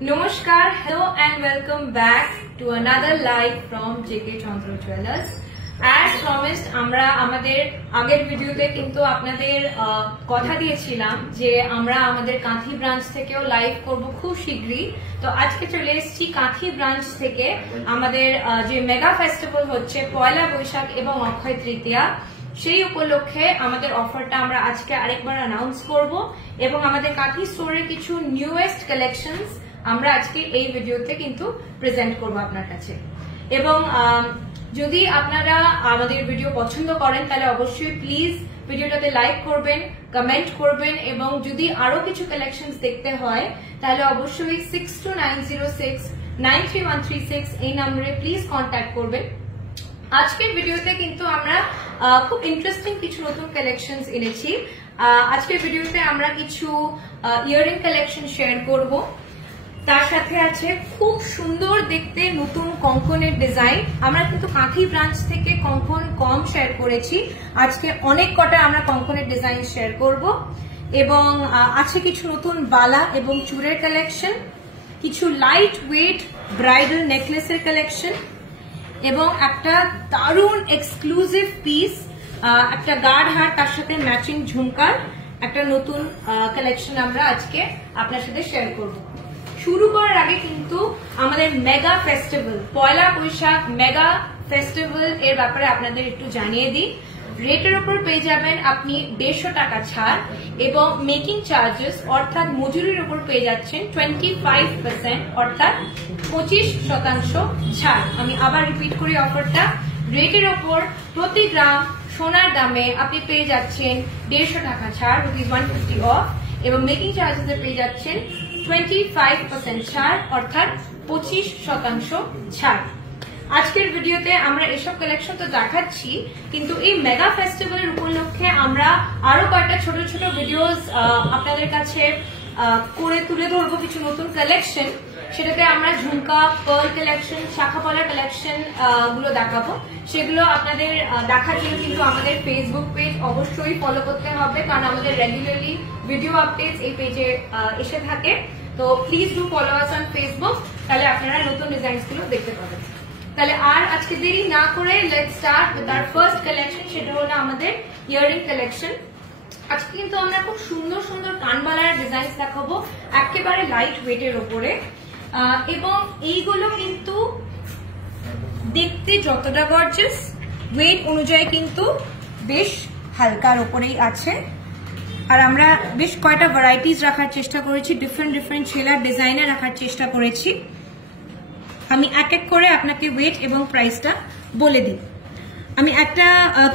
Namaskar, hello and welcome back to another live from JK Chandra Jewellers. As promised, আমরা আমাদের আগের ভিডিওতে কিন্তু আপনাদের কথা দিয়েছিলাম যে আমরা আমাদের কাঁথি ব্রাঞ্চ থেকেও লাইভ করব খুব শীঘ্রই। তো আজকে চলে এসেছি কাঁথি ব্রাঞ্চ থেকে আমাদের যে মেগা ফেস্টিভ্যাল হচ্ছে পয়লা বৈশাখ এবং অক্ষয় তৃতীয়া, সেই উপলক্ষে আমাদের অফারটা আমরা আজকে আরেকবার অ্যানাউন্স করব এবং আমাদের কাঁথি স্টোরের কিছু নিউয়েস্ট কালেকশনস আমরা আজকে এই ভিডিওতে কিন্তু প্রেজেন্ট করব আপনার কাছে। এবং যদি আপনারা আমাদের ভিডিও পছন্দ করেন তাহলে অবশ্যই প্লিজ ভিডিওটাতে লাইক করবেন, কমেন্ট করবেন এবং যদি আরো কিছু কালেকশনস দেখতে হয় তাহলে অবশ্যই 6290693136 এই নম্বরে প্লিজ কন্ট্যাক্ট করবেন। আজকের ভিডিওতে কিন্তু আমরা খুব ইন্টারেস্টিং কিছু নতুন কালেকশনস এনেছি। আজকের ভিডিওতে আমরা কিছু ইয়াররিং কালেকশন শেয়ার করব, তার সাথে আছে খুব সুন্দর দেখতে নতুন কঙ্কনের ডিজাইন। আমরা কিন্তু কাঁথি ব্রাঞ্চ থেকে কঙ্কন কম শেয়ার করেছি, আজকে অনেক কটা আমরা কঙ্কনের ডিজাইন শেয়ার করব এবং আছে কিছু নতুন বালা এবং চূড়ের কালেকশন, কিছু লাইট ওয়েট ব্রাইডাল নেকলেসের কালেকশন এবং একটা দারুণ এক্সক্লুসিভ পিস, একটা গার্ড হার তার সাথে ম্যাচিং ঝুমকার একটা নতুন কালেকশন আমরা আজকে আপনার সাথে শেয়ার করব। শুরু করার আগে কিন্তু আমাদের মেগা ফেস্টিভ্যাল পয়লা বৈশাখ মেগা ফেস্টিভ্যাল এর ব্যাপারে আপনাদের একটু জানিয়ে দিই। রেটের উপর পেয়ে যাবেন আপনি 150 টাকা ছাড় এবং মেকিং চার্জেস অর্থাৎ মজুরির উপর পেয়ে যাচ্ছেন 25% অর্থাৎ 25% ছাড়। আমি আবার রিপিট করি অফারটা, রেটের উপর প্রতি গ্রাম সোনার দামে আপনি পেয়ে যাচ্ছেন 150 টাকা ছাড় ₹150 অফ এবং মেকিং চার্জেস পেয়ে যাচ্ছেন 25% ছাড় অর্থাৎ 25% ছাড়। আজকের ভিডিওতে আমরা এসব কালেকশন তো দেখাচ্ছি, কিন্তু এই মেগা ফেস্টিভ্যালের উপলক্ষে আমরা আরো কয়েকটা ছোট ছোট ভিডিওস আপনাদের কাছে করে তুলে ধরবো কিছু নতুন কালেকশন। সেটাতে আমরা ঝুমকা, পার্ল কালেকশন, শাখা পলার কালেকশন গুলো দেখাবো। সেগুলো আপনাদের দেখার জন্য কিন্তু আমাদের ফেসবুক পেজ অবশ্যই ফলো করতে হবে, কারণ আমাদের রেগুলারলি ভিডিও আপডেটস এই পেজে এসে থাকে। তো please do follow us on Facebook, তাহলে আপনারা নতুন ডিজাইনস গুলো দেখতে পাবেন। তাহলে আর আজকে দেরি না করে let's start with our first collection, সেটা হলো আমাদের ইয়াররিং কালেকশন। আজকে কিন্তু আমরা খুব সুন্দর সুন্দর কানবালার ডিজাইন দেখাবো একেবারে লাইট ওয়েটের উপরে এবং এইগুলো কিন্তু দেখতে যতটা গর্জিয়াস ওয়েট অনুযায়ী কিন্তু বেশ হালকার উপরেই আছে। আর আমরা বেশ কয়টা ভ্যারাইটিস রাখার চেষ্টা করেছি, ডিফারেন্ট ডিফারেন্ট ছেলার ডিজাইনে রাখার চেষ্টা করেছি। আমি এক এক করে আপনাকে ওয়েট এবং প্রাইসটা বলে দিই। আমি একটা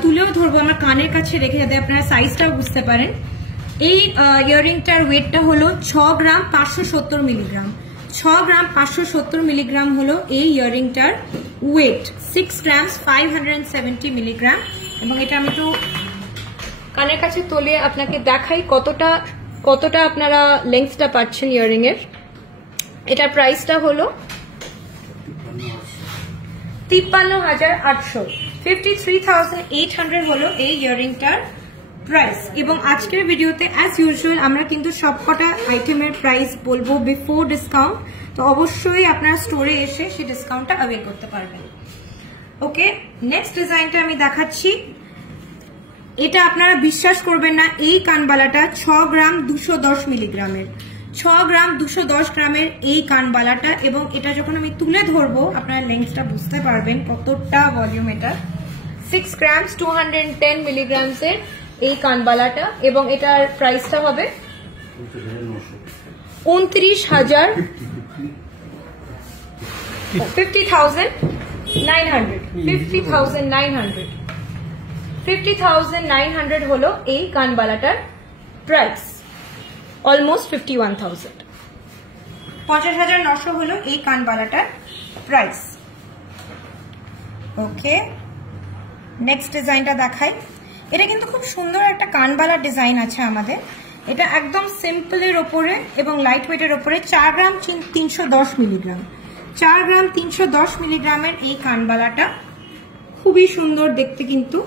তুলেও ধরবো আমার কানের কাছে রেখে, যাতে আপনারা সাইজটাও বুঝতে পারেন। এই ইয়াররিংটার ওয়েটটা হলো 6 গ্রাম 570 মিলিগ্রাম। 6 গ্রাম 570 মিলিগ্রাম হলো এই ইয়াররিংটার ওয়েট। 6 গ্রাম 570 মিলিগ্রাম। এবং এটা আমি একটু কানের কাছে তুলে আপনাকে দেখাই কতটা আপনারা লেন্থটা পাচ্ছেন ইয়াররিং এর। এটার প্রাইসটা হলো 53,800, 53,800 হলো এই ইয়াররিংটার প্রাইস। এবং আজকের ভিডিওতে অ্যাজ ইউজুয়াল আমরা কিন্তু সবকটা আইটেমের প্রাইস বলবো বিফোর ডিসকাউন্ট, তো অবশ্যই আপনারা স্টোরে এসে সেই ডিসকাউন্টটা অ্যাভেল করতে পারবেন। ওকে, নেক্সট ডিজাইনটা আমি দেখাচ্ছি। এটা আপনারা বিশ্বাস করবেন না, এই কানবালাটা 6 গ্রাম 210 মিলিগ্রামের। 6 গ্রাম 210 গ্রামের এই কানবালাটা, এবং এটা যখন আমি তুলে ধরবো আপনারা লেন্থটা বুঝতে পারবেন কতটা ভলিউম এটা। 6 গ্রাম 210 মিলিগ্রামস এর এই কানবালাটা এবং এটার প্রাইসটা হবে 29,000 50,900 হলো এই কানবালাটার প্রাইস। অলমোস্ট 51,000, 50,900 হলো এই কানবালাটার প্রাইস। ওকে, নেক্সট ডিজাইনটা দেখাই। এটা কিন্তু খুব সুন্দর একটা কানবালার ডিজাইন আছে আমাদের। এটা একদম সিম্পলের ওপরে এবং লাইট ওয়েটের ওপরে। 4 গ্রাম 310 মিলিগ্রাম। 4 গ্রাম 310 মিলিগ্রামের এই কানবালাটা খুবই সুন্দর দেখতে কিন্তু।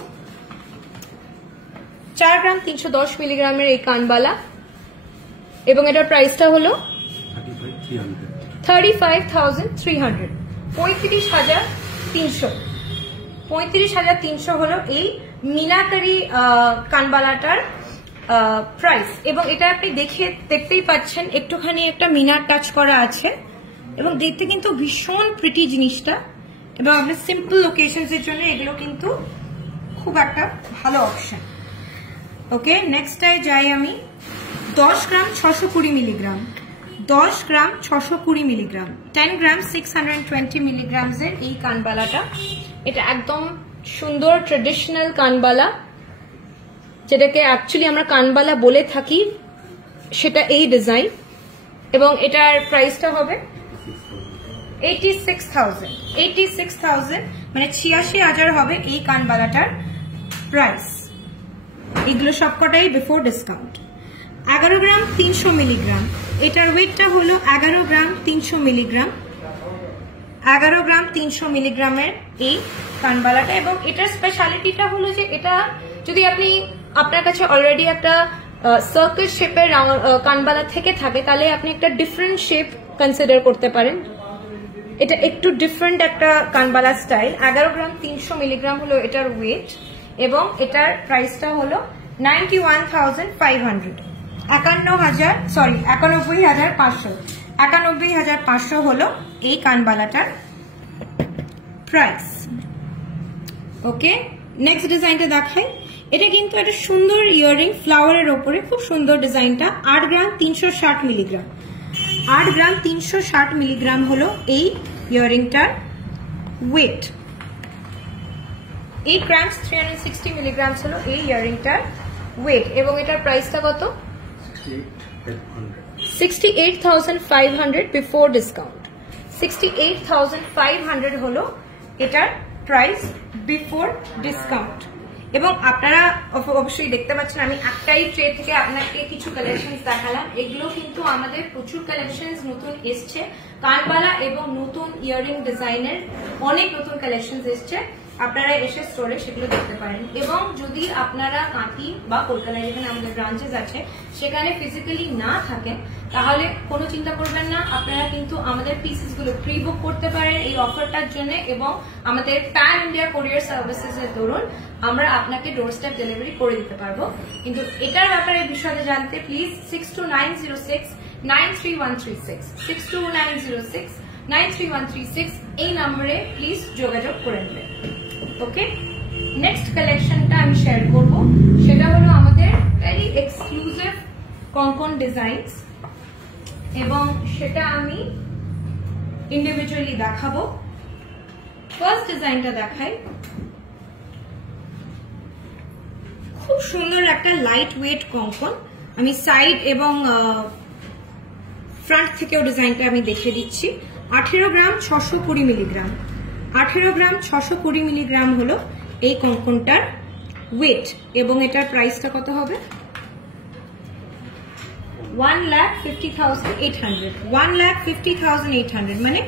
4 গ্রাম 310 মিলিগ্রামের এই কানবালা এবং এটার প্রাইসটা হলো 35,300, 35,300 হলো এই মিনাকারি কানবালাটার প্রাইস। এবং এটা আপনি দেখতেই পাচ্ছেন একটুখানি একটা মিনার টাচ করা আছে এবং দেখতে কিন্তু ভীষণ প্রিটি জিনিসটা, এবং আপনার সিম্পল ওকেশনস এর জন্য এগুলো কিন্তু খুব একটা ভালো অপশন। ওকে, নেক্সটটায় যাই আমি। 10 গ্রাম 620 মিলিগ্রাম, 10 গ্রাম 620 মিলিগ্রাম, 10 গ্রাম 620 মিলিগ্রামসের এই কানবালাটা। এটা একদম সুন্দর ট্রেডিশনাল কানবালা, যেটাকে অ্যাকচুয়ালি আমরা কানবালা বলে থাকি, সেটা এই ডিজাইন। এবং এটার প্রাইসটা হবে 86,000, মানে 86,000 হবে এই কানবালাটার প্রাইস। এগুলো সবকটাই বিফোর ডিসকাউন্ট। 11 গ্রাম 300 মিলিগ্রাম, এটার ওয়েটটা হলো 11 গ্রাম 300 মিলিগ্রাম, 11 গ্রাম 300 মিলিগ্রামের এই কানবালাটা। এবং এটার স্পেশালিটিটা হলো যে এটা যদি আপনার কাছে অলরেডি একটা সার্কেল শেপের কানবালা থেকে থাকে, তাহলে আপনি একটা ডিফারেন্ট শেপ কনসিডার করতে পারেন। এটা একটু ডিফারেন্ট একটা কানবালা স্টাইল। 11 গ্রাম 300 মিলিগ্রাম হলো এটার ওয়েট, এবং এটার প্রাইসটা হলো 91,500, 91,500 হলো এই কানবালাটার প্রাইস। ওকে, নেক্সট ডিজাইনটা দেখাই। এটা কিন্তু একটা সুন্দর ইয়াররিং ফ্লাওয়ারের ওপরে, খুব সুন্দর ডিজাইনটা। 8 গ্রাম 360 মিলিগ্রাম, 8 গ্রাম 360 মিলিগ্রাম হলো এই ইয়াররিংটার ওয়েট। 8 গ্রাম 360 মিলিগ্রাম হলো এই ইয়াররিংটার ওয়েট। এবং এটার প্রাইসটা কত? 68,500 বিফোর ডিসকাউন্ট। 68,500 হলো এটার প্রাইস বিফোর ডিসকাউন্ট। এবং আপনারা অবশ্যই দেখতে পাচ্ছেন আমি একটাই ট্রে থেকে আপনাকে কিছু কালেকশন দেখালাম। এগুলো কিন্তু আমাদের প্রচুর কালেকশন নতুন এসছে, কানবালা এবং নতুন ইয়াররিং ডিজাইনের অনেক নতুন কালেকশন এসছে। আপনারা এসে স্টোরে সেগুলো দেখতে পারেন। এবং যদি আপনারা কাঁথি বা কলকাতায় যেখানে আমাদের ব্রাঞ্চেস আছে সেখানে ফিজিক্যালি না থাকেন, তাহলে কোনো চিন্তা করবেন না, আপনারা কিন্তু আমাদের পিসেসগুলো প্রি বুক করতে পারেন এই অফারটার জন্য। এবং আমাদের প্যান ইন্ডিয়া কোরিয়ার সার্ভিসেস এর দরুন আমরা আপনাকে ডোর স্টেপ ডেলিভারি করে দিতে পারবো। কিন্তু এটার ব্যাপারে বিষয়ে জানতে প্লিজ 6290693136, 6290693136 এই নম্বরে প্লিজ যোগাযোগ করে নেবেন। ওকে, নেক্সট কালেকশনটা আমি শেয়ার করব, সেটা হলো আমাদের ভেরি এক্সক্লুসিভ কঙ্কন ডিজাইনস, এবং সেটা আমি ইন্ডিভিজুয়ালি দেখাবো। ফার্স্ট ডিজাইনটা দেখাই। খুব সুন্দর একটা লাইট ওয়েট কঙ্কন। আমি সাইড এবং ফ্রন্ট থেকেও ডিজাইনটা আমি দেখিয়ে দিচ্ছি। 18 গ্রাম 620 মিলিগ্রাম, 18 গ্রাম 620 মিলিগ্রাম হলো এই কঙ্কনটার ওয়েট। এবং এটার প্রাইসটা কত হবে? 1,50,800, 1,50,800, মানে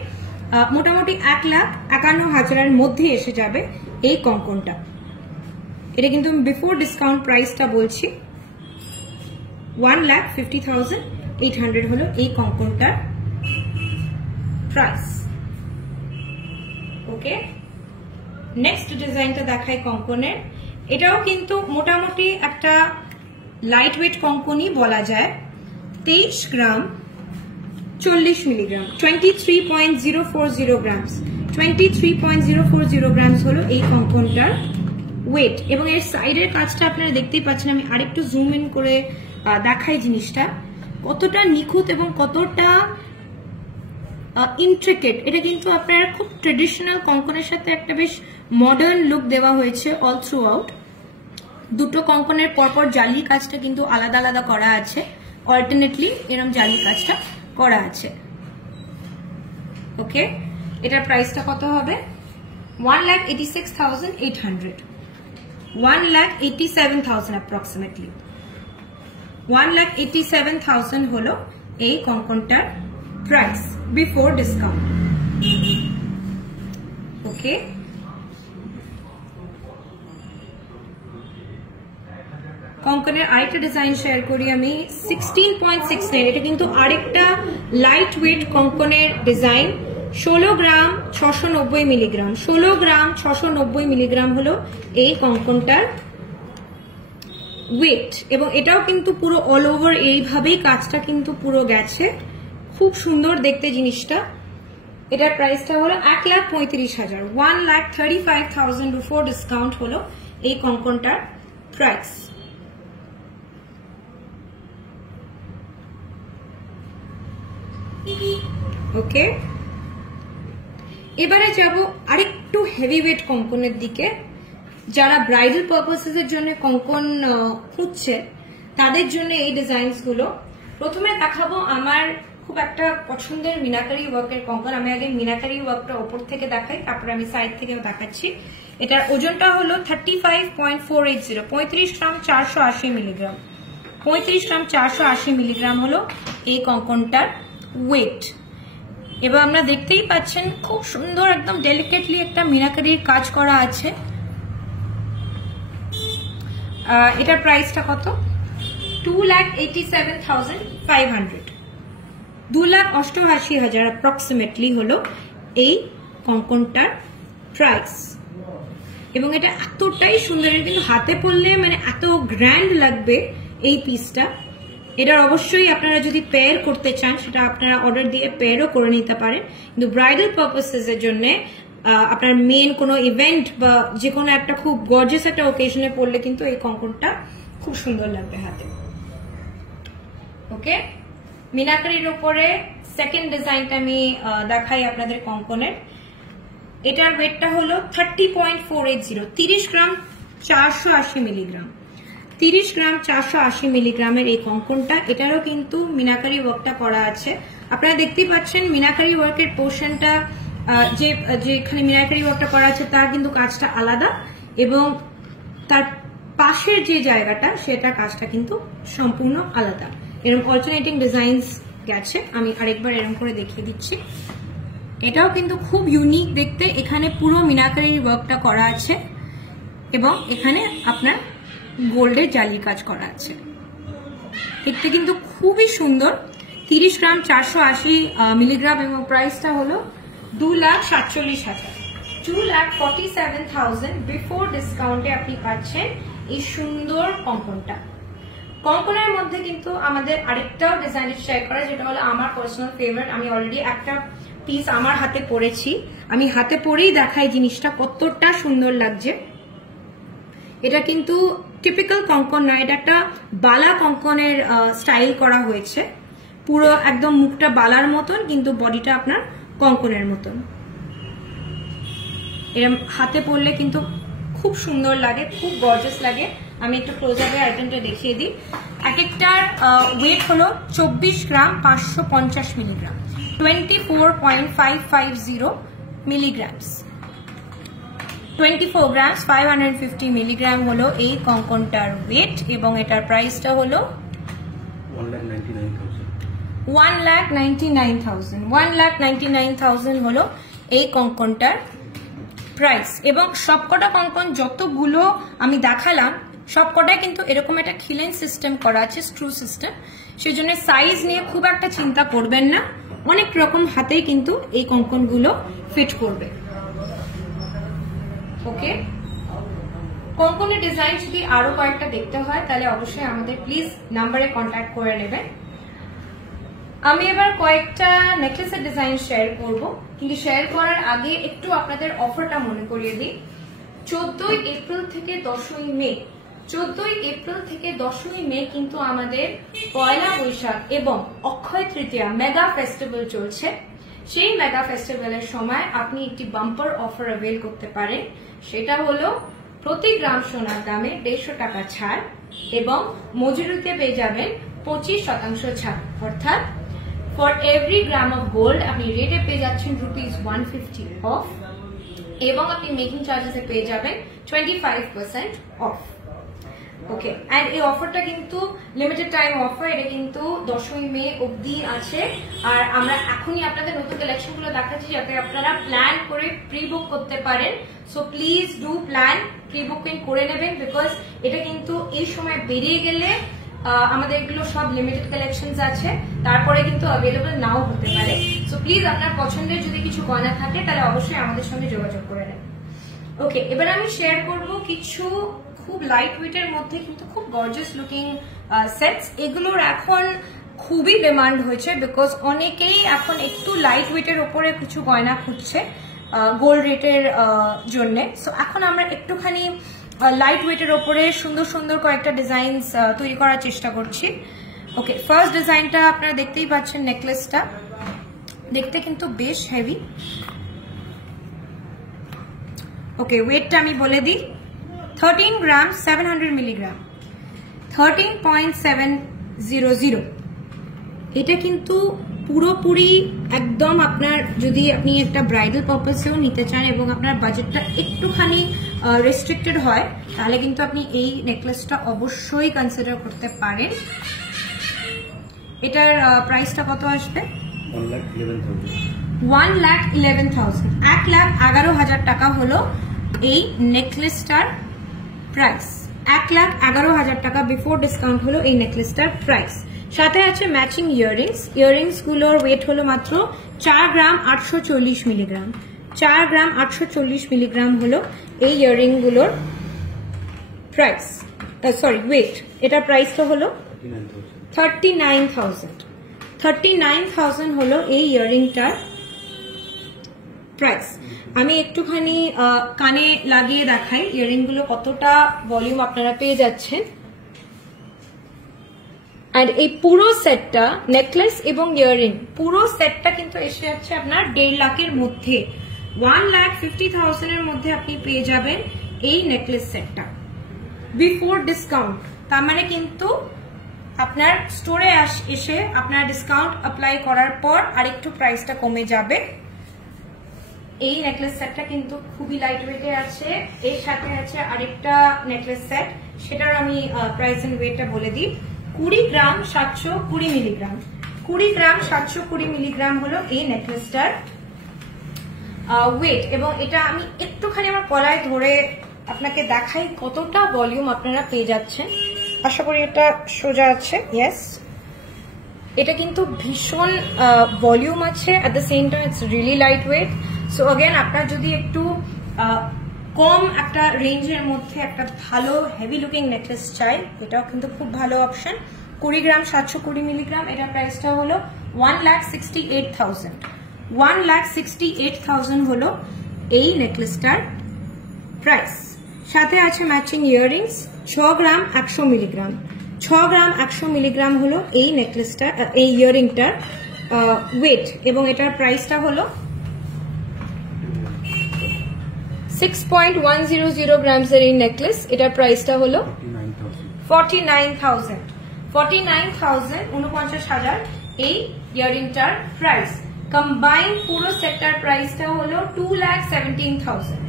মোটামুটি 1,51,000 মধ্যে এসে যাবে এই কঙ্কনটা। এটা কিন্তু বিফোর ডিসকাউন্ট প্রাইসটা বলছি। 1,50,800 হলো এই কঙ্কনটার প্রাইস। ওকে, নেক্সট ডিজাইনটা দেখাই কঙ্কনের। এটাও কিন্তু মোটামুটি একটা লাইট ওয়েট কঙ্কনই বলা যায়। 23 গ্রাম 40 মিলিগ্রাম, 23.040 গ্রামস, 23.040 গ্রামস হলো এই কঙ্কনটার ওয়েট। এবং এর সাইডের কাজটা আপনারা দেখতেই পাচ্ছেন। আমি আরেকটু জুম ইন করে দেখাই জিনিসটা কতটা নিখুঁত এবং কতটা ইন্ট্রিকেট। এটা কিন্তু আপনার খুব ট্রেডিশনাল কঙ্কনের সাথে একটা বেশ মডার্ন লুক দেওয়া হয়েছে অল থ্রু আউট। দুটো কঙ্কনের পরপর জালি কাজটা কিন্তু আলাদা আলাদা করা আছে, অল্টারনেটলি এরকম জালি কাজটা করা আছে। ওকে, এটার প্রাইসটা কত হবে? 1,86,800, 1,87,000 অ্যাপ্রক্সিমেটলি। 1,87,000 হলো এই কঙ্কনটার প্রাইস বিফোর ডিসকাউন্ট। ওকে, কঙ্কনের আরেকটা ডিজাইন শেয়ার করি আমি 16.69। এটা কিন্তু আরেকটা লাইট ওয়েট কঙ্কনের ডিজাইন। 16 গ্রাম 690 মিলিগ্রাম, 16 গ্রাম 690 মিলিগ্রাম হলো এই কঙ্কনটার ওয়েট। এবং এটাও কিন্তু পুরো অল ওভার এইভাবেই কাজটা কিন্তু পুরো গেছে, খুব সুন্দর দেখতে জিনিসটা। এটার প্রাইসটা হলো 1,35,000, 1,35,000 বিফোর ডিসকাউন্ট হলো এই কঙ্কনটার প্রাইস। ওকে, এবারে যাব আরেকটু হেভিওয়েট কঙ্কনের দিকে। যারা ব্রাইডাল পারপাসেস এর জন্য কঙ্কন খুঁজছে তাদের জন্য এই ডিজাইনস গুলো। প্রথমে দেখাবো আমার খুব একটা পছন্দের মিনাকারি ওয়ার্কের কঙ্কন। আমি আগে মিনাকারি ওয়ার্কটা ওপর থেকে দেখাই, তারপরে আমি সাইড থেকেও দেখাচ্ছি। এটার ওজনটা হলো 35.480, 35 গ্রাম 480 মিলিগ্রাম, 35 গ্রাম 480 মিলিগ্রাম হলো এই কঙ্কনটার ওয়েট। এবার আমরা দেখতেই পাচ্ছেন খুব সুন্দর একদম ডেলিকেটলি একটা মিনাকারির কাজ করা আছে। এটার প্রাইসটা কত? 2,87,500, 2,88,000 অ্যাপ্রক্সিমেটলি হলো এই কঙ্কনটার প্রাইস। এবং এটা এতটাই সুন্দর, কিন্তু হাতে পরলে মানে এত গ্র্যান্ড লাগবে এই পিসটা। এটার অবশ্যই আপনারা যদি পেয়ার করতে চান সেটা আপনারা অর্ডার দিয়ে পেয়ারও করে নিতে পারেন, কিন্তু ব্রাইডাল পারপাসেস এর জন্য আপনার মেন কোনো ইভেন্ট বা যে কোনো একটা খুব গর্জিয়াস একটা ওকেশনে পড়লে কিন্তু এই কঙ্কনটা খুব সুন্দর লাগবে হাতে। ওকে, মিনাকারির উপরে সেকেন্ড ডিজাইনটা আমি দেখাই আপনাদের কঙ্কনের। এটার ওয়েটটা হলো 30.480, 30 গ্রাম 480 মিলিগ্রাম, 30 গ্রাম 480 মিলিগ্রামের এই কঙ্কনটা। এটারও কিন্তু মিনাকারি ওয়ার্কটা করা আছে। আপনারা দেখতেই পাচ্ছেন মিনাকারি ওয়ার্কের পোর্শনটা, যেখানে মিনাকারি ওয়ার্কটা করা আছে তার কিন্তু কাজটা আলাদা, এবং তার পাশের যে জায়গাটা সেটা কাজটা কিন্তু সম্পূর্ণ আলাদা। এরকম অল্টারনেটিং ডিজাইনস গেছে। আমি আরেকবার এরকম করে দেখিয়ে দিচ্ছি। এটাও কিন্তু খুব ইউনিক দেখতে। এখানে পুরো মিনাকারির ওয়ার্কটা করা আছে এবং এখানে আপনার গোল্ডের জালি কাজ করা আছে। দেখতে কিন্তু খুবই সুন্দর। 30 গ্রাম 480 মিলিগ্রাম এবং প্রাইসটা হলো 2,47,000, 2,47,000 বিফোর ডিসকাউন্টে আপনি পাচ্ছেন এই সুন্দর কঙ্কনটা। কঙ্কনের মধ্যে কিন্তু আমাদের আরেকটাও ডিজাইন শেয়ার করা, যেটা হলো আমার পার্সোনাল ফেভারিট। আমি অলরেডি একটা পিস আমার হাতে পরেছি, আমি হাতে পরেই দেখাই জিনিসটা কতটা সুন্দর লাগছে। এটা কিন্তু টিপিক্যাল কঙ্কন নয়, এটা একটা বালা কঙ্কনের স্টাইল করা হয়েছে। পুরো একদম মুখটা বালার মতন, কিন্তু বডিটা আপনার কঙ্কনের মতন। এরকম হাতে পরলে কিন্তু খুব সুন্দর লাগে, খুব গর্জাস লাগে। আমি একটু ক্লোজ আপে আইটেমটা দেখিয়ে দিই। এক একটার ওয়েট হলো 24 গ্রাম 550 মিলিগ্রাম, 24.550 মিলিগ্রামস, 24 গ্রামস 550 মিলিগ্রাম হলো এই কঙ্কনটার ওয়েট। এবং এটার প্রাইসটা হলো 1,99,000 হলো এই কঙ্কনটার প্রাইস। এবং সবকটা কঙ্কন যতগুলো আমি দেখালাম সবকটাই কিন্তু এরকম একটা খিলেন সিস্টেম করা আছে, স্ক্রু সিস্টেম। সেজন্য সাইজ নিয়ে খুব একটা চিন্তা করবেন না, অনেক রকম হাতেই কিন্তু এই কঙ্কনগুলো ফিট করবে। ওকে, কঙ্কনের ডিজাইন যদি আরো কয়েকটা দেখতে হয় তাহলে অবশ্যই আমাদের প্লিজ নাম্বারে কন্ট্যাক্ট করে নেবেন। আমি এবার কয়েকটা নেকলেসের ডিজাইন শেয়ার করব, কিন্তু শেয়ার করার আগে একটু আপনাদের অফারটা মনে করিয়ে দিই। 14ই এপ্রিল থেকে 10ই মে, 14ই এপ্রিল থেকে 10ই মে কিন্তু আমাদের পয়লা বৈশাখ এবং অক্ষয় তৃতীয়া মেগা ফেস্টিভ্যাল চলছে। সেই মেগা ফেস্টিভ্যালের সময় আপনি একটি বাম্পার অফার অ্যাভেল করতে পারেন। সেটা হলো প্রতি গ্রাম সোনার দামে 150 টাকা ছাড় এবং মজুরিতে পেয়ে যাবেন 25% ছাড়। অর্থাৎ for every gram of gold আপনি রেটে পেয়ে যাচ্ছেন ₹150 অফ এবং আপনি মেকিং চার্জেসে পেয়ে যাবেন 25% অফ। ওকে, এন্ড এই অফারটা কিন্তু লিমিটেড টাইম অফার, এটা কিন্তু 10ই মে অবধি আছে। আর আমরা এখনই আপনাদের নতুন কালেকশন গুলো দেখাচ্ছি যাতে আপনারা প্ল্যান করে প্রি বুক করতে পারেন। So please do plan, pre booking করে নেবেন, বিকজ এটা কিন্তু এই সময় বেরিয়ে গেলে আমাদের এগুলো সব লিমিটেড কালেকশনস আছে, তারপরে কিন্তু অ্যাভেলেবল নাও হতে পারে। সো প্লিজ আপনার পছন্দের যদি কিছু গয়না থাকে তাহলে অবশ্যই আমাদের সঙ্গে যোগাযোগ করে নেবেন। ওকে, এবার আমি শেয়ার করব কিছু খুব লাইট ওয়েটের মধ্যে কিন্তু খুব গর্জিয়াস লুকিং সেটস। এগুলোর এখন খুবই ডিমান্ড হয়েছে, বিকজ অনেকেই এখন একটু লাইট ওয়েটের উপরে কিছু গয়না খুঁজছে গোল্ড রেটের জন্য। সো এখন আমরা একটুখানি লাইট ওয়েটের ওপরে সুন্দর সুন্দর কয়েকটা ডিজাইনস তৈরি করার চেষ্টা করছি। ওকে, ফার্স্ট ডিজাইনটা আপনারা দেখতেই পাচ্ছেন, নেকলেসটা দেখতে কিন্তু বেশ হেভি। ওকে, ওয়েটটা আমি বলে দিই, 13 গ্রাম 700 মিলিগ্রাম, 13.700। এটা কিন্তু পুরোপুরি একদম আপনার যদি আপনি একটা ব্রাইডাল পারপাসেও নিতে চান এবং আপনার বাজেটটা একটুখানি রেস্ট্রিক্টেড হয়, তাহলে কিন্তু আপনি এই নেকলেসটা অবশ্যই কনসিডার করতে পারেন। এটার প্রাইসটা কত আসবে? 1,11,000, 1,11,000 টাকা হলো এই নেকলেসটার প্রাইস। 1,11,000 টাকা বিফোর ডিসকাউন্ট হলো এই নেকলেসটার প্রাইস। সাথে আছে ম্যাচিং ইয়াররিংস। ইয়াররিংস গুলোর ওয়েট হলো মাত্র 4 গ্রাম 840 মিলিগ্রাম। 4 গ্রাম 840 মিলিগ্রাম হলো এই ইয়াররিং গুলোর প্রাইস, সরি ওয়েট। এটার প্রাইসটা হলো 39,000। 39,000 হলো এই ইয়াররিংটার প্রাইস। আমি একটুখানি কানে লাগিয়ে দেখাই ইয়াররিং গুলো কতটা ভলিউম আপনারা পেয়ে যাচ্ছেন। আর এই পুরো সেটটা, নেকলেস এবং ইয়াররিং পুরো সেটটা কিন্তু এসে যাচ্ছে আপনার 1.5 লাখের মধ্যে। 1,50,000 এর মধ্যে আপনি পেয়ে যাবেন এই নেকলেস সেটটা বিফোর ডিসকাউন্ট। তার মানে কিন্তু আপনার স্টোরে এসে আপনার ডিসকাউন্ট অ্যাপ্লাই করার পর আরেকটু প্রাইসটা কমে যাবে। এই নেকলেস সেটটা কিন্তু খুবই লাইট ওয়েটে আছে। এর সাথে আছে আরেকটা নেকলেস সেট, সেটার আমি প্রাইস এন্ড ওয়েটটা বলে দিই। 20 গ্রাম 720 মিলিগ্রাম, 20 গ্রাম 720 মিলিগ্রাম হলো এই নেকলেসটার ওয়েট। এবং এটা আমি একটুখানি আমার গলায় ধরে আপনাকে দেখাই কতটা ভলিউম আপনারা পেয়ে যাচ্ছেন। আশা করি এটা সোজা আছে, ইয়েস। এটা কিন্তু ভীষণ ভলিউম আছে, at the same time it's really light weight. So again আপনার যদি একটু কম একটা রেঞ্জের মধ্যে একটা ভালো হেভি লুকিং নেকলেস চাই, এটাও কিন্তু খুব ভালো অপশন। 20 গ্রাম 720 মিলিগ্রাম, এটার প্রাইসটা হলো 1,68,000। 1,68,000 হলো এই নেকলেসটার প্রাইস। সাথে আছে ম্যাচিং ইয়াররিংস 6 গ্রাম 100 মিলিগ্রাম। 6 গ্রাম 100 মিলিগ্রাম হলো এই নেকলেসটা, এই ইয়াররিংটার ওয়েট। এবং এটার প্রাইসটা হলো 6.100 গ্রামস এর এই নেকলেস। এটার প্রাইসটা হলো 49,000। 49,000, 49,000 এই ইয়াররিংটার প্রাইস। কম্বাইন পুরো সেটটার প্রাইসটা হলো 2,17,000।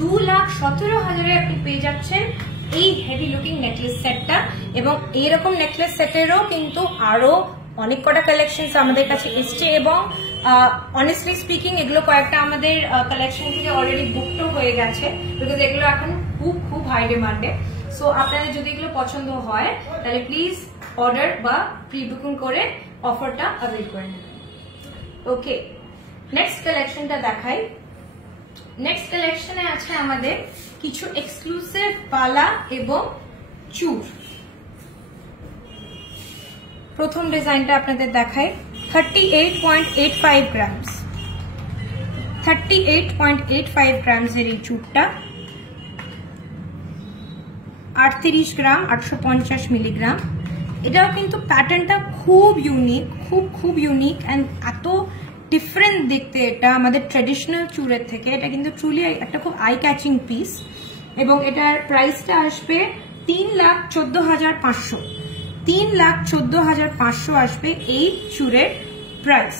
2,17,000 এ আপনি পেয়ে যাচ্ছেন এই হেভি লুকিং নেকলেস সেটটা। এবং এইরকম নেকলেস সেটেরও কিন্তু আরো অনেক কটা কালেকশন আমাদের কাছে এসছে এবং অনেস্টলি স্পিকিং এগুলো কয়েকটা আমাদের কালেকশন থেকে অলরেডি বুকড হয়ে গেছে, বিকজ এগুলো এখন খুব খুব হাই ডিমান্ডে। সো আপনাদের যদি এগুলো পছন্দ হয় তাহলে প্লিজ অর্ডার বা প্রি বুকিং করে অফারটা অ্যাভেল করে নেবেন। ওকে, নেক্সট কালেকশনটা দেখাই। নেক্সট কালেকশনে আছে আমাদের কিছু এক্সক্লুসিভ বালা এবং চূড়। প্রথম ডিজাইনটা আপনাদের দেখাই, 38.85 গ্রামস। 38.85 গ্রামস এর এই চূড়টা, 38 গ্রাম 850 মিলিগ্রাম। এটাও কিন্তু প্যাটার্নটা খুব ইউনিক, খুব ইউনিক অ্যান্ড এত ডিফারেন্ট দেখতে এটা আমাদের ট্রেডিশনাল চূড়ের থেকে। এটা কিন্তু ট্রুলি একটা খুব আই ক্যাচিং পিস। এবং এটার প্রাইসটা আসবে 3,14,500। 3,14,500 আসবে এই চূড়ের প্রাইস।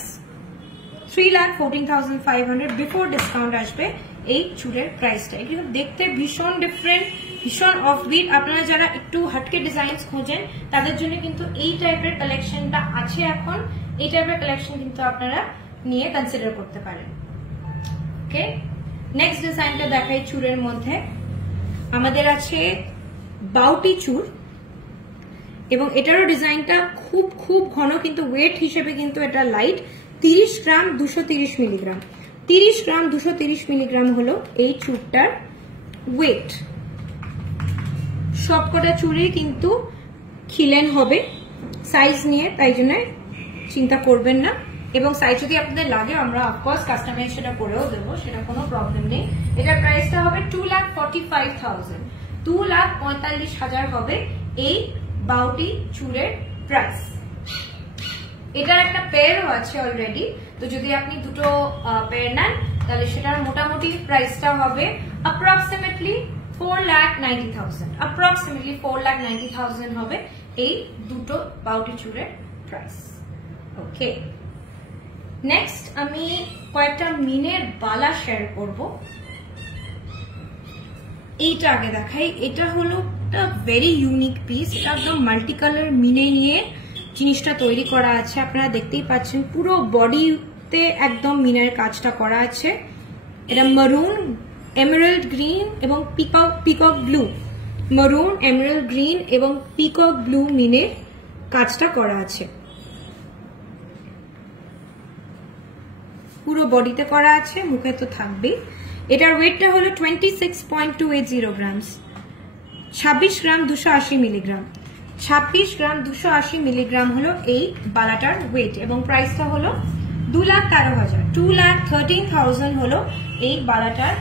3,14,500 বিফোর ডিসকাউন্ট আসবে এই চূড়ের প্রাইসটা। এটা দেখতে ভীষণ ডিফারেন্ট, ভীষণ অফবিট, আপনারা যারা একটু হটকে ডিজাইন খোঁজেন তাদের জন্য কিন্তু এই টাইপের কালেকশনটা আছে। এখন এই টাইপের কালেকশন কিন্তু আপনারা নিয়ে কনসিডার করতে পারেন। ওকে, নেক্সট ডিজাইনটা দেখাই চুরের মধ্যে। আমাদের আছে বাউটি চুর এবং এটারও ডিজাইনটা খুব খুব ঘন, কিন্তু ওয়েট হিসেবে কিন্তু এটা লাইট। 30 গ্রাম 230 মিলিগ্রাম, 30 গ্রাম 230 মিলিগ্রাম হলো এই চুরটার ওয়েট। সবকটা চুড়ি কিন্তু খিলেন হবে সাইজ নিয়ে, তাই জন্য চিন্তা করবেন না। এবং সাইজ যদি আপনাদের লাগে আমরা অফকোর্স কাস্টমাইজ সেটা করেও দেবো, সেটা কোনো প্রবলেম নেই। এটার প্রাইসটা হবে 2,45,000, 2,45,000 হবে এই বাউটি চুরের প্রাইস। এটার একটা পেয়ারও আছে অলরেডি, তো যদি আপনি দুটো পেয়ার নেন তাহলে সেটার মোটামুটি প্রাইসটা হবে অ্যাপ্রক্সিমেটলি 4,90,000, অ্যাপ্রক্সিমেটলি 4,90,000 হবে এই দুটো বাউটি চুরের প্রাইস। ওকে, নেক্সট আমি কয়েকটা মিনের বালা শেয়ার করব। এইটা আগে দেখাই। এটা হলো একটা ভেরি ইউনিক পিস, এটা একদম মাল্টি কালার মিনে নিয়ে জিনিসটা তৈরি করা আছে। আপনারা দেখতেই পাচ্ছেন পুরো বডিতে একদম মিনের কাজটা করা আছে। এটা মারুন, এমারাল্ড গ্রিন এবং পিকক ব্লু, মারুন, এমারাল্ড গ্রিন এবং পিকক ব্লু মিনের কাজটা করা আছে। পুরো বডিতে করা আছে, মুখে তো থাকবেই। এটার ওয়েটটা হলো 26.280 গ্রামস, 26 গ্রাম 280 মিলিগ্রাম, 26 গ্রাম 280 মিলিগ্রাম হলো এই বালাটার ওয়েট এবং প্রাইসটা হলো 2,13,000, 2,13,000 হলো এই বালাটার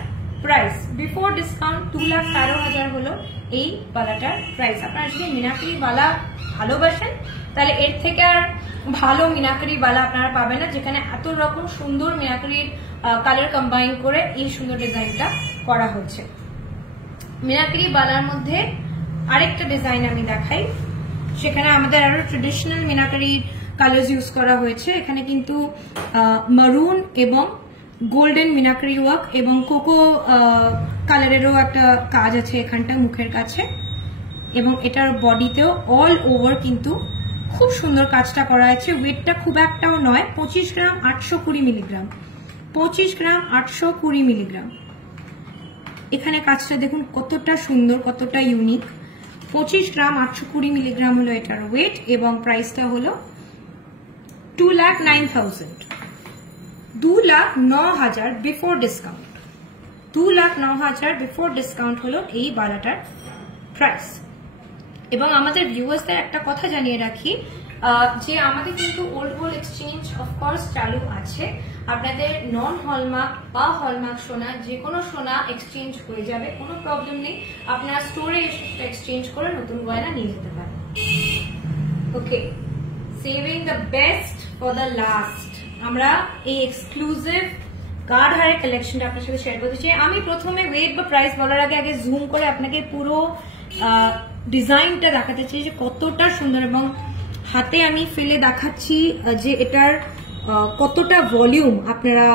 প্রাইস। বিফোর ডিসকাউন্ট 2,13,000 হলো এই বালাটার প্রাইস। আপনারা যদি মিনাকারি বালা ভালোবাসেন তাহলে এর থেকে আর ভালো মিনাকারি বালা আপনারা পাবেন না, যেখানে এত রকম সুন্দর মিনাকারির কালার কম্বাইন করে এই সুন্দর ডিজাইনটা করা হচ্ছে। মিনাকারি বালার মধ্যে আরেকটা ডিজাইন আমি দেখাই, সেখানে আমাদের আরো ট্রেডিশনাল মিনাকারির কালার্স ইউজ করা হয়েছে। এখানে কিন্তু মারুন এবং গোল্ডেন মিনাকারি ওয়ার্ক এবং কোকো কালারেরও একটা কাজ আছে এখানটা মুখের কাছে, এবং এটার বডিতেও অল ওভার কিন্তু খুব সুন্দর কাজটা করা আছে। ওয়েটটা খুব একটাও নয়, 25 গ্রাম 820 মিলিগ্রাম, 25 গ্রাম 820 মিলিগ্রাম। এখানে কাজটা দেখুন কতটা সুন্দর, কতটা ইউনিক। 25 গ্রাম 820 মিলিগ্রাম হলো এটার ওয়েট এবং প্রাইসটা হলো 2,09,000, 2,09,000 বিফোর ডিসকাউন্ট, 2,09,000 বিফোর ডিসকাউন্ট হলো এই বালাটার প্রাইস। এবং আমাদের ভিউয়ার্সদের একটা কথা জানিয়ে রাখি যে আমাদের কিন্তু ওল্ড গোল্ড এক্সচেঞ্জ অফকোর্স চালু আছে। আপনাদের নন হলমার্ক বা হলমার্ক সোনা যে কোনো সোনা এক্সচেঞ্জ হয়ে যাবে, কোনো প্রবলেম নেই। আপনার স্টোরে এক্সচেঞ্জ করে নতুন গয়না নিয়ে যেতে পারেন। Okay, saving the best for the last, আমরা এই এক্সক্লুসিভ গার্ড হারের কালেকশনটা আপনার সাথে শেয়ার করতে চাই। আমি প্রথমে ওয়েট বা প্রাইস বলার আগে জুম করে আপনাকে পুরো ডিজাইনটা দেখাতে চাই যে কতটা সুন্দর, এবং হাতে আমি ফেলে দেখাচ্ছি যে এটার কতটা ভলিউম আপনারা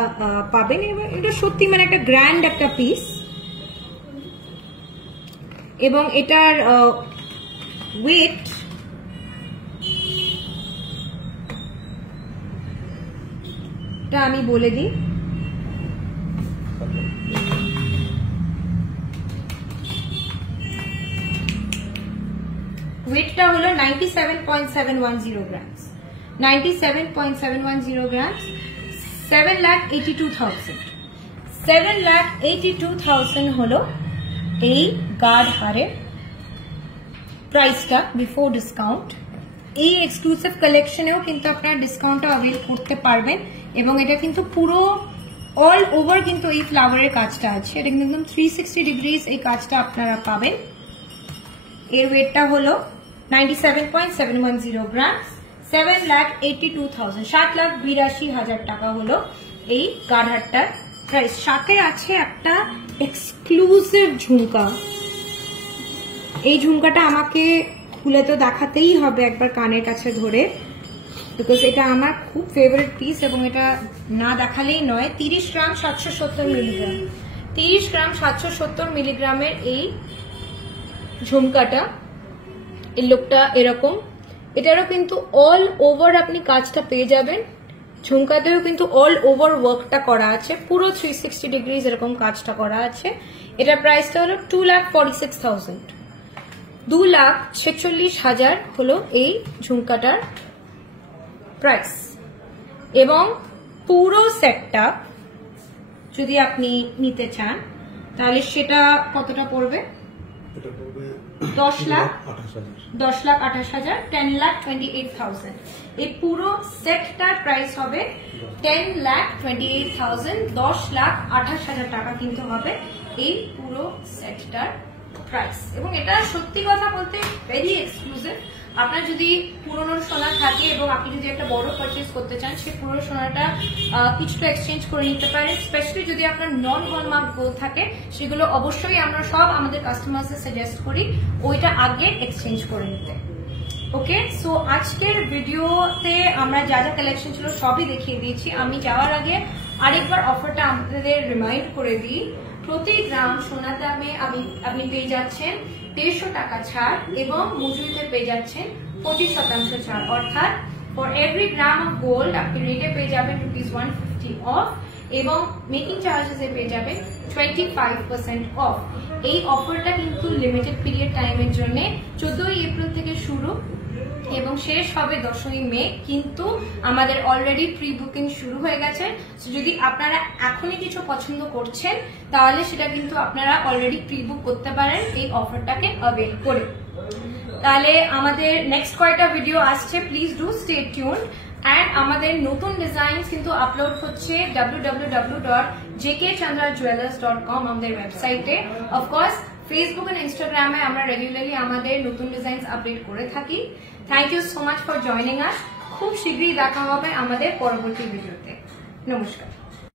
পাবেন। এবং এটা সত্যি মানে একটা গ্র্যান্ড একটা পিস, এবং এটার ওয়েট আমি বলে দিই। ওয়েটটা হলো 97.710 গ্রামস, 97.710 গ্রামস, 7,82,000, 7,82,000 হলো এই গার্ড হারের প্রাইসটা বিফোর ডিসকাউন্ট। এই এক্সক্লুসিভ কালেকশনেও কিন্তু আপনারা ডিসকাউন্টটা অ্যাভেল করতে পারবেন, এবং এটা কিন্তু পুরো অল ওভার কিন্তু এই ফ্লাওয়ারের কাজটা আছে। এটা কিন্তু একদম 360 ডিগ্রিজ এই কাজটা আপনারা পাবেন। এর ওয়েটটা হলো 97.710 গ্রাম, 7,82,000, 7,82,000 টাকা হলো এই গাঢ়ারটার প্রাইস। সাথে আছে একটা এক্সক্লুসিভ ঝুমকা। এই ঝুমকাটা আমাকে খুলে তো দেখাতেই হবে একবার কানের কাছে ধরে, বিকজ এটা আমার খুব ফেভারিট পিস এবং এটা না দেখালেই নয়। 30 গ্রাম 770 মিলিগ্রাম, 30 গ্রাম 770 মিলিগ্রামের এই ঝুমকাটা, এই লুকটা এরকম। এটারও কিন্তু অল ওভার আপনি কাজটা পেয়ে যাবেন, ঝুমকাতেও কিন্তু অল ওভার ওয়ার্কটা করা আছে, পুরো 360 ডিগ্রিজ এরকম কাজটা করা আছে। এটার প্রাইসটা হলো 2,46,000, 2,46,000 হলো এই ঝুমকাটার প্রাইস। এবং পুরো সেটটা যদি আপনি নিতে চান তাহলে সেটা কতটা পড়বে? 10,28,000, 10,28,000। এই পুরো সেটটার প্রাইস হবে 10,28,000, 10,28,000 টাকা কিন্তু হবে এই পুরো সেটটার প্রাইস। এবং এটা সত্যি কথা বলতে ভেরি এক্সক্লুসিভ। আপনার যদি পুরনো সোনা থাকে এবং আপনি যদি একটা বড় পারচেজ করতে চান, সেই পুরনো সোনাটা কিছুটা এক্সচেঞ্জ করে নিতে পারেন। স্পেশালি যদি আপনার নন হলমার্ক গোল্ড থাকে, সেগুলো অবশ্যই আমরা সব আমাদের কাস্টমারদের সাজেস্ট করি ওইটা আগে এক্সচেঞ্জ করে নিতে। ওকে, সো আজকের ভিডিওতে আমরা যা যা কালেকশন ছিল সবই দেখিয়ে দিয়েছি। আমি যাওয়ার আগে আরেকবার অফারটা আপনাদের রিমাইন্ড করে দিই। প্রতি গ্রাম সোনার দামে আপনি পেয়ে যাচ্ছেন 150 টাকা ছাড় এবং মজুরিতে পেয়ে যাচ্ছেন 25% ছাড়। অর্থাৎ for every gram of gold আপনি রেটে পেয়ে যাবেন ₹150 অফ এবং মেকিং চার্জেস এ পেয়ে যাবেন 25% অফ। এই অফারটা কিন্তু লিমিটেড পিরিয়ড টাইমের জন্য 14 এপ্রিল থেকে শুরু এবং শেষ হবে 10ই মে। কিন্তু আমাদের অলরেডি প্রি বুকিং শুরু হয়ে গেছে। যদি আপনারা এখনই কিছু পছন্দ করছেন তাহলে সেটা কিন্তু আপনারা অলরেডি প্রি বুক করতে পারেন এই অফারটাকে অ্যাভেল করে। তাহলে আমাদের নেক্সট কয়টা ভিডিও আসছে, please do stay tuned. And আমাদের নতুন ডিজাইন কিন্তু আপলোড হচ্ছে www.jkchandrajewellers.com আমাদের ওয়েবসাইটে। অফকোর্স ফেসবুক এন্ড ইনস্টাগ্রামে আমরা রেগুলারলি আমাদের নতুন ডিজাইন আপডেট করে থাকি। Thank you so much for joining us. খুব শীঘ্রই দেখা হবে আমাদের পরবর্তী ভিডিওতে। নমস্কার।